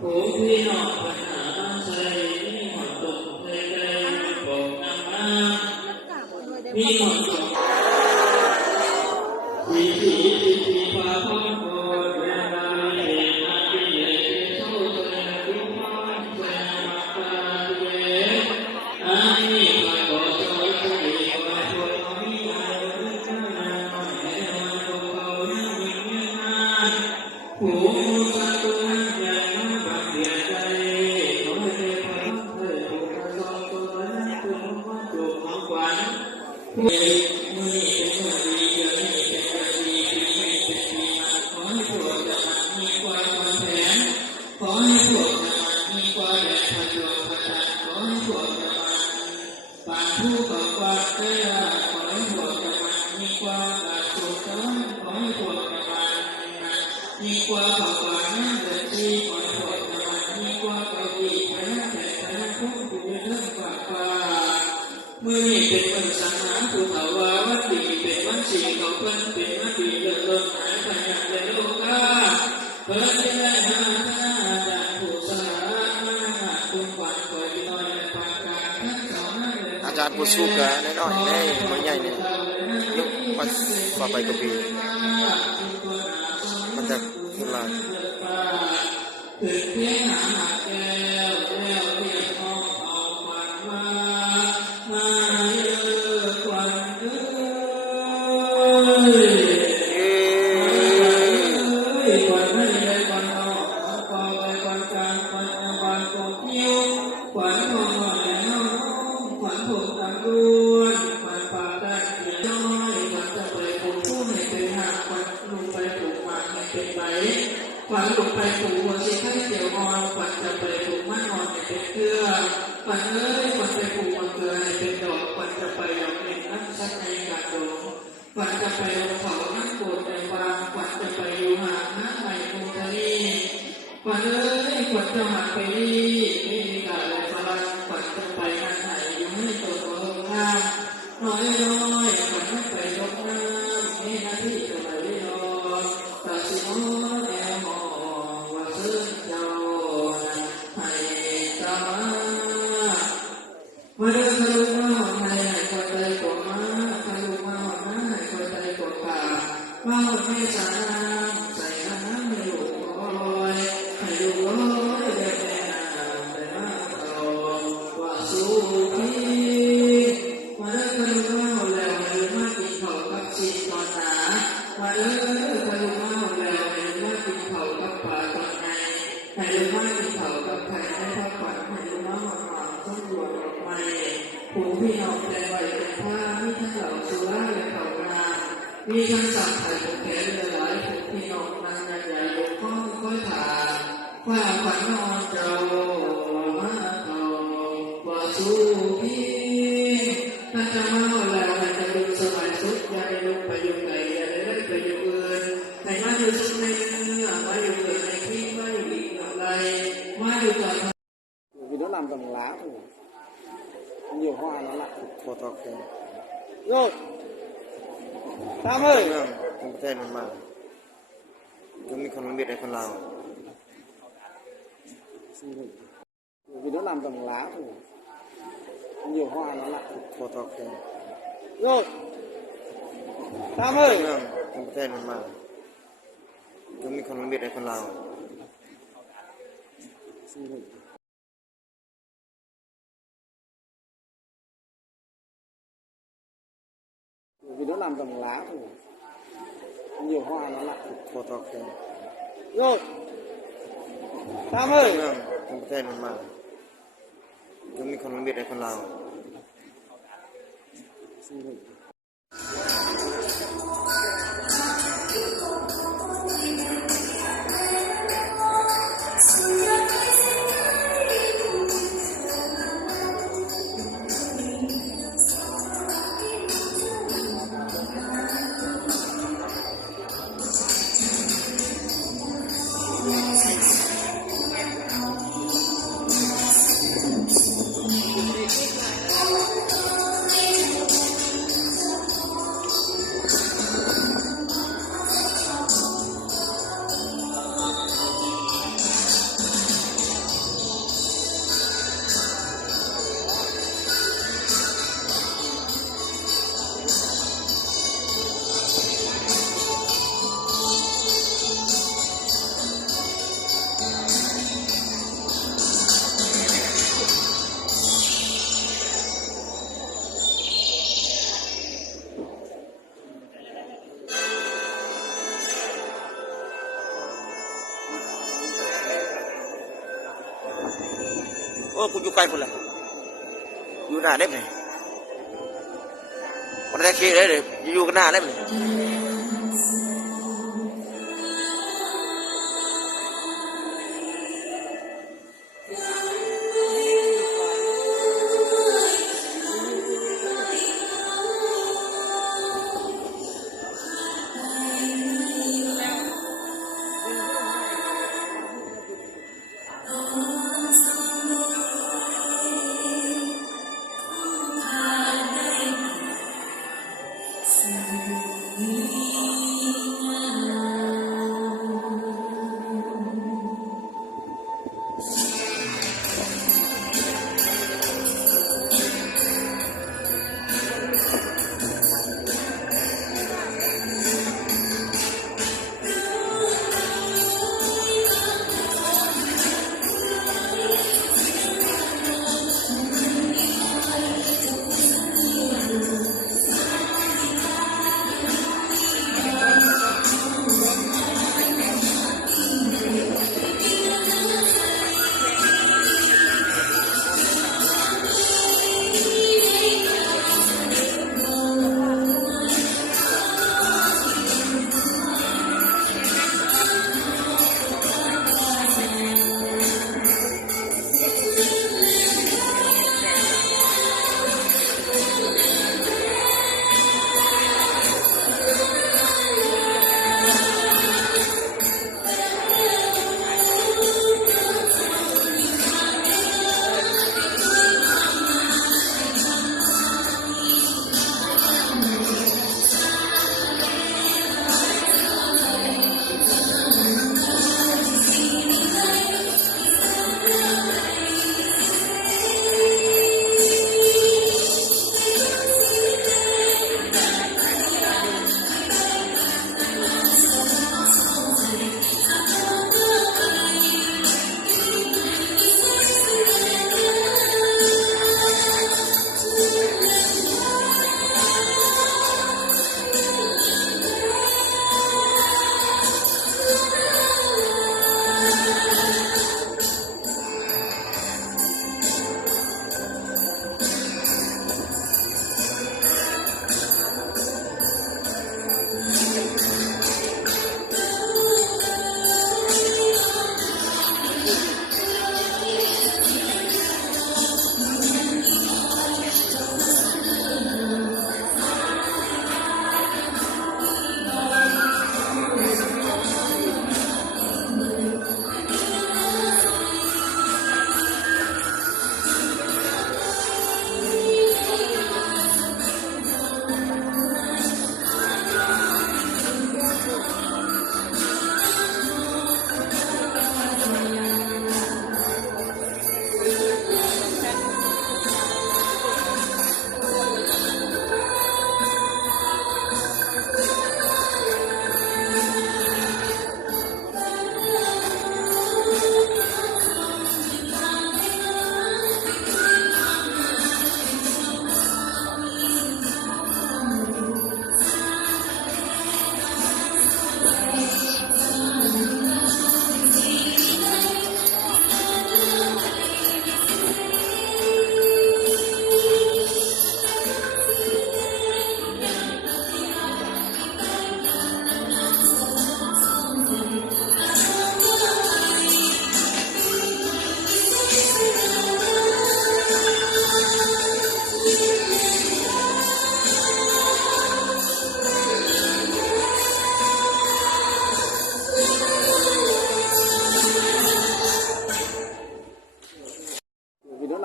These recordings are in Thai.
ผู้พี่น้องปัญหาใจมีหมดตกใจใจบอกนำมามีหมดตกวิธีที่พาพ่อโกรธเวลาเห็นอาทิตย์ใหญ่เท่าแรงที่พ่อแรงมาตาเย่อันนี้มาขอโทษที่ขอโทษไม่ได้รู้จักแล้วแต่วันของเขายังมีเงื่อนงำผู้สัตว์นั้นใหญ่มาบังเดียใจขอให้ได้พบเธอถูกกระทำตัวนั้นคือความถูกของขวัญมือเป็นคนดีเดือนนี้เป็นคนดีปีนี้เป็นปีมาขอให้พวกเรามีความวางแผนขอให้พวกเรามีความแรงพลังพลังขอให้พวกเราผ่านผู้ก่อความเชื่อขอให้พวกเรามีความรักสุขสันต์ขอให้พวกเรามีความขอบคุณนั่นเกิดที่ขอให้พวกเรามีความเกาหลีพระแต่พระผู้ดูเรื่องฝากฟ้าเมื่อนี้เป็นวันสังหารภูเขาว่าวันที่เป็นวันสี่ของเพิ่นเป็นวันที่เริ่มต้นหายไปอย่างในโลกาเพิ่นจะได้มาพนาจากผู้สลามาคุณขวัญคอยที่น้อยในปากกาทั้งสองนั่นเลยอาจารย์ผู้สู้กันแน่นอนแน่ไม่ใหญ่เนี่ยยุคมาไปกับปีมันจะขึ้นมาถึงเพียงหาแก้วแล้วเรียกห้องเอาขวัญมาเยอะขวัญเอ้ยขวัญไม่ได้ขวัญออกขวัญไปขวัญกลางขวัญเอาขวัญกบยิ้วขวัญของหน่อยน้องขวัญผมตาล้วนขวัญปากได้เขียนน้อยขวัญจะไปปลูกผู้ให้เป็นหากขวัญลงไปปลูกหมากให้เป็นใบขวัญลงไปปลูกหัวชีให้เกี่ยวอ่อนขวัญจะไปปลูกมะนอนให้เป็นเครือขวัญเอ้ยขวัญไปปลูกมะเขือให้เป็นดอกขวัญจะไปดอกเป็นนักชักในกาดดงขวัญจะไปลงเขานักโกรธในวางขวัญจะไปอยู่หาหน้าใหม่ภูทะเลขวัญเอ้ยขวัญจะหาไปดีไม่มีกาเลยพลังขวัญจะไปงานไหนอยู่ให้ตัวโตงามน้อยขวัญไม่ไปยกน้ำนี่หน้าที่จะไปรอตัดสินแอลมอว่าซึ่งเจ้าให้ตามาเดินทะลุมาหอดไทยให้คนใจกว่ามาทะลุมาหอดมาให้คนใจกว่าป่ามาหอดไม่สาน้ำใส่น้ำให้ลูกลอยให้ลูกลอยเด็กแม่น้ำได้มาเอาว่าสู้พี่มาเดินทะลุมาหอดแล้วให้ลูกมากินข้าวกับชีตอนหนามาเดินทะลุมาหอดแล้วให้ลูกมากินข้าวกับปลาตอนไหนให้ลูกมากินข้าวกับไข่ให้พ่อขวัญให้ลูกมาหอดหอมต้นบัวดอกไม้ผู้พี่น้องแต่ไหวเป็นผ้ามีทั้งเหล่าสุราและเขางามมีทั้งสัตว์ไถ่ผมแก่เรือหลายผู้พี่น้องนางใหญ่ๆลงข้อค่อยถามว่าขวัญนอนเจ้ามาเขาว่าสู้พี่ถ้าจะมาหมดแล้วให้จะดูสบายสุดอย่าได้ลงไปอยู่ไกลอย่าได้เล่นไปอยู่อื่นให้มาอยู่สุดในเนื้อมาอยู่เกิดในที่มาอยู่อีกอะไรมาอยู่ก่อนvì nó làm bằng lá thôi nhiều hoa nó lạiพอตอกแข็ง rồi Tam ơi ทั้งประเทศมันมายังมีคนละเมียดในคนลาว vì nó làm bằng lá thôi nhiều hoa nó lại พอตอกแข็ง rồi Tam ơi ทั้งประเทศมันมายังมีคนละเมียดในคนลาวvì nó làm bằng lá thôi nhiều hoa nó lại พอตอกแข็ง rồi Tam ơi ทั้งประเทศมันมายังมีคนละเมียดในคนลาว อ้กูอยู่ไกลพุ่นละอยู่หน้าได้ไหมวันแรกเลยเลยอยู่กันหน้าได้ไหม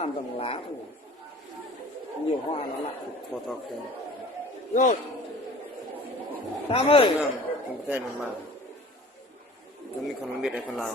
làm bằng lá thôi, nhiều hoa nó lại Cô to kìa. rồi Tam ơi Không có tên mà chúng mình không biết đây con nào.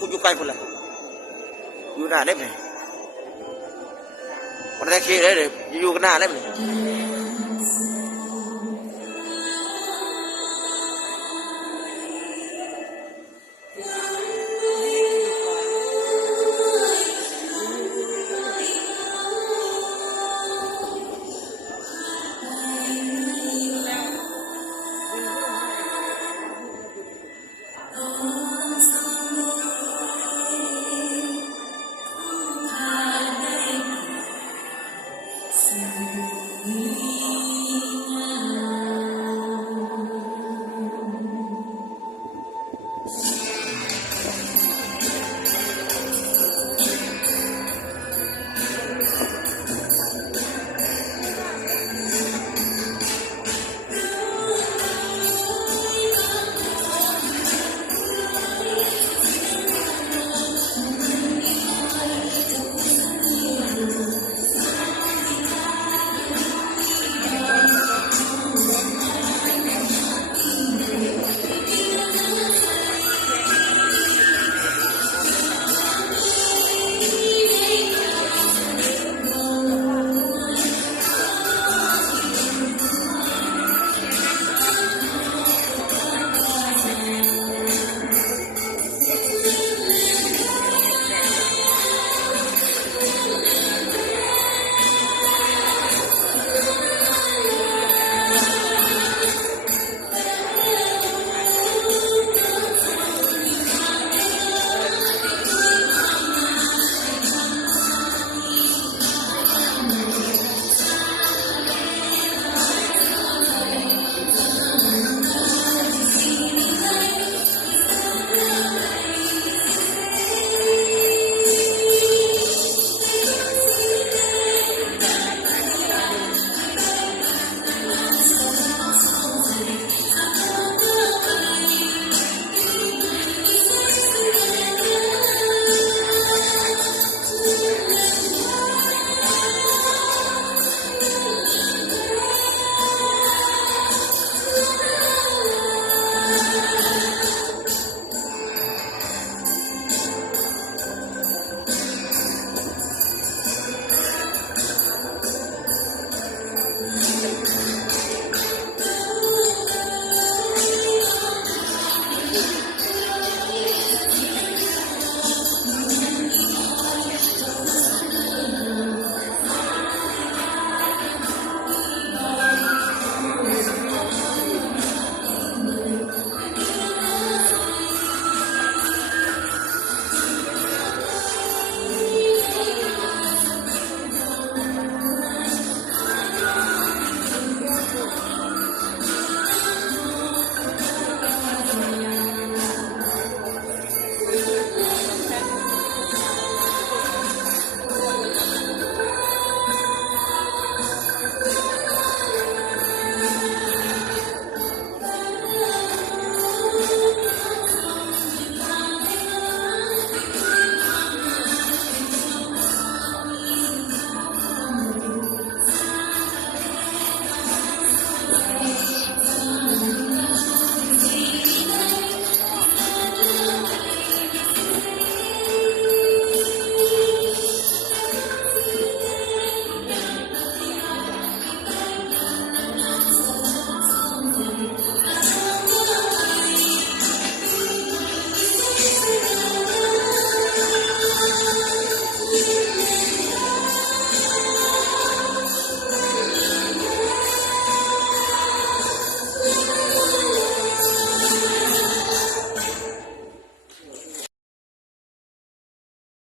กูอยู่ไกลพุ่นละอยู่หน้าได้ไหมมันได้ขี้ได้เลยอยู่กันหน้าได้ไหม